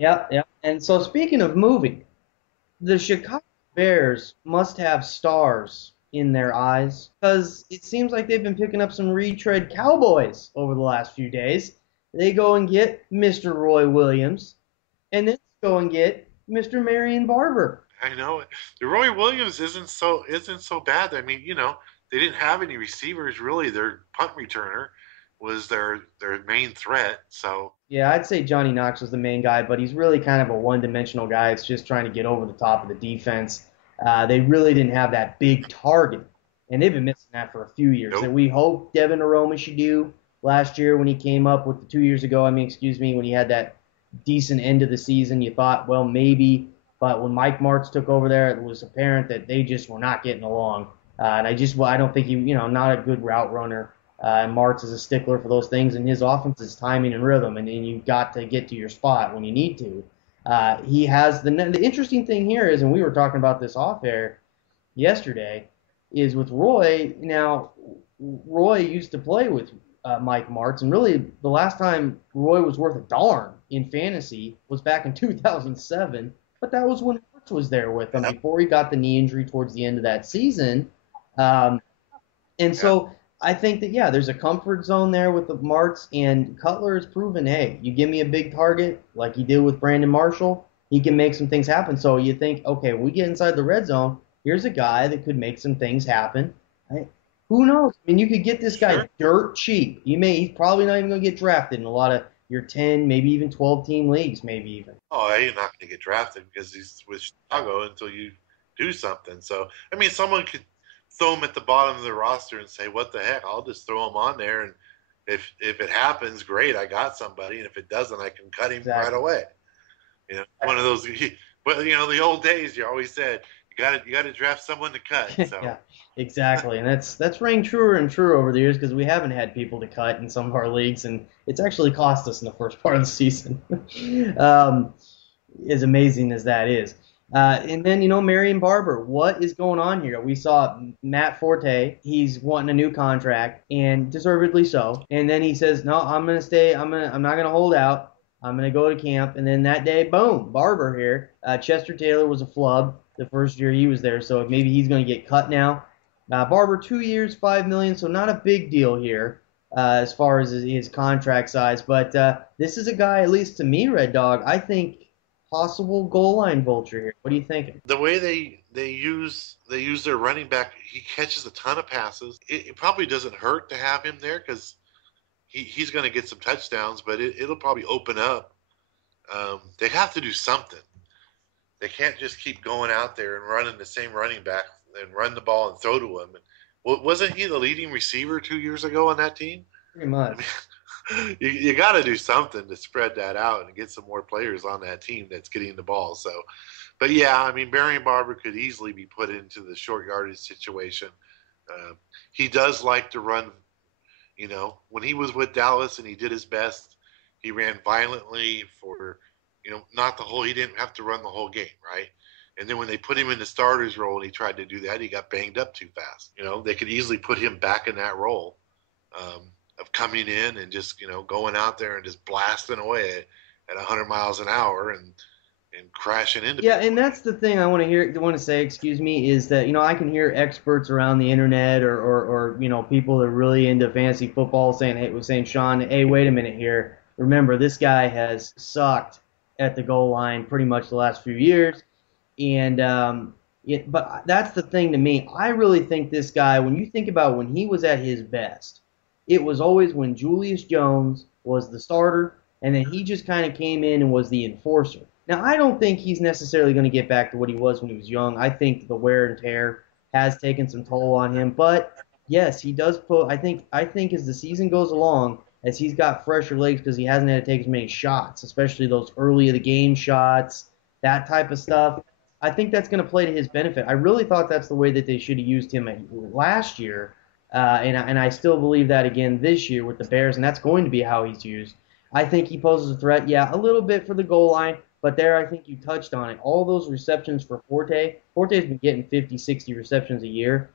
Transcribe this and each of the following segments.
Yep, yep. And so speaking of moving, the Chicago Bears must have stars in their eyes because it seems like they've been picking up some retread Cowboys over the last few days. They go and get Mr. Roy Williams, and then go and get Mr. Marion Barber. I know the Roy Williams isn't so bad. I mean, they didn't have any receivers really. Their punt returner was their main threat. So Yeah, I'd say Johnny Knox was the main guy, but he's really kind of a one-dimensional guy. It's just trying to get over the top of the defense. They really didn't have that big target, and they've been missing that for a few years. And nope. we hope Devin Aroma should do last year when he came up with the 2 years ago. I mean, excuse me, when he had that decent end of the season, you thought, well, maybe. But when Mike Martz took over there, it was apparent that they just were not getting along. I don't think not a good route runner. And Martz is a stickler for those things, and his offense is timing and rhythm, and then you've got to get to your spot when you need to. He has the interesting thing here is, and we were talking about this off air yesterday, is with Roy. Now, Roy used to play with Mike Martz, and really the last time Roy was worth a darn in fantasy was back in 2007, but that was when Martz was there with him Yep. before he got the knee injury towards the end of that season. Um, and Yep. so I think that yeah, there's a comfort zone there with the Marts, and Cutler has proven, hey, you give me a big target like he did with Brandon Marshall, he can make some things happen. So you think, okay, we get inside the red zone, here's a guy that could make some things happen. Right? Who knows? I mean, you could get this guy Sure. dirt cheap. He's probably not even going to get drafted in a lot of your 10, maybe even 12 team leagues, maybe even. Oh, he's not going to get drafted because he's with Chicago until you do something. So, I mean, someone could throw him at the bottom of the roster and say, "What the heck? I'll just throw him on there, and if it happens, great, I got somebody, and if it doesn't, I can cut him right Exactly. away." One of those. But the old days, you always said you got to draft someone to cut. Yeah, So, exactly. And that's rang truer and truer over the years because we haven't had people to cut in some of our leagues, and it's actually cost us in the first part of the season. um, as amazing as that is. And then, Marion Barber, what is going on here? We saw Matt Forte. He's wanting a new contract, and deservedly so. And then he says, "No, I'm gonna stay. I'm not gonna hold out. I'm gonna go to camp." And then that day, boom, Barber here. Chester Taylor was a flub the first year he was there, so maybe he's gonna get cut now. Barber, 2 years, $5 million, so not a big deal here as far as his contract size. But this is a guy, at least to me, Red Dog. I think possible goal line vulture here. What are you thinking? the way they use their running back, he catches a ton of passes. It probably doesn't hurt to have him there because he's going to get some touchdowns, but it'll probably open up. They have to do something. They can't just keep going out there and running the same running back and run the ball and throw to him. Wasn't he the leading receiver 2 years ago on that team? Pretty I much. mean, you got to do something to spread that out and get some more players on that team that's getting the ball. So, but yeah, I mean, Barry Barber could easily be put into the short yardage situation. Uh, he does like to run. When he was with Dallas and he did his best, he ran violently for, not the whole. He didn't have to run the whole game, right? And then when they put him in the starter's role and he tried to do that, he got banged up too fast. They could easily put him back in that role um, of coming in and just going out there and just blasting away at 100 miles an hour and crashing into Yeah, and people. that's the thing I want to say, excuse me, is that, I can hear experts around the internet or people that are really into fantasy football saying, hey, was saying, Sean, hey, wait a minute here. Remember, this guy has sucked at the goal line pretty much the last few years. And but that's the thing to me. I really think this guy, when you think about when he was at his best, it was always when Julius Jones was the starter, and then he just kind of came in and was the enforcer. Now, I don't think he's necessarily going to get back to what he was when he was young. I think the wear and tear has taken some toll on him, but yes, he does put. I think as the season goes along, as he's got fresher legs because he hasn't had to take as many shots, especially those early of the game shots, that type of stuff. I think that's going to play to his benefit. I really thought that's the way that they should have used him last year, and I still believe that again this year with the Bears, and that's going to be how he's used. I think he poses a threat, yeah, a little bit for the goal line, but there I think you touched on it. All those receptions for Forte, Forte's been getting 50, 60 receptions a year.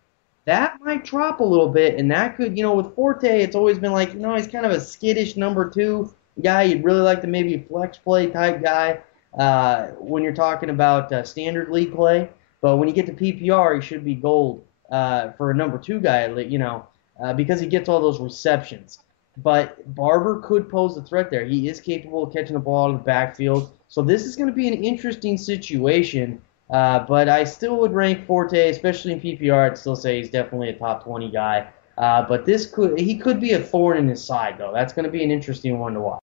That might drop a little bit, and that could, with Forte, it's always been like, he's kind of a skittish number two guy. You'd really like to maybe flex play type guy. when you're talking about standard league play. But when you get to PPR, he should be gold for a number two guy, because he gets all those receptions. But Barber could pose a threat there. He is capable of catching the ball out of the backfield. So this is going to be an interesting situation. But I still would rank Forte, especially in PPR. I'd still say he's definitely a top 20 guy. But he could be a thorn in his side, though. That's going to be an interesting one to watch.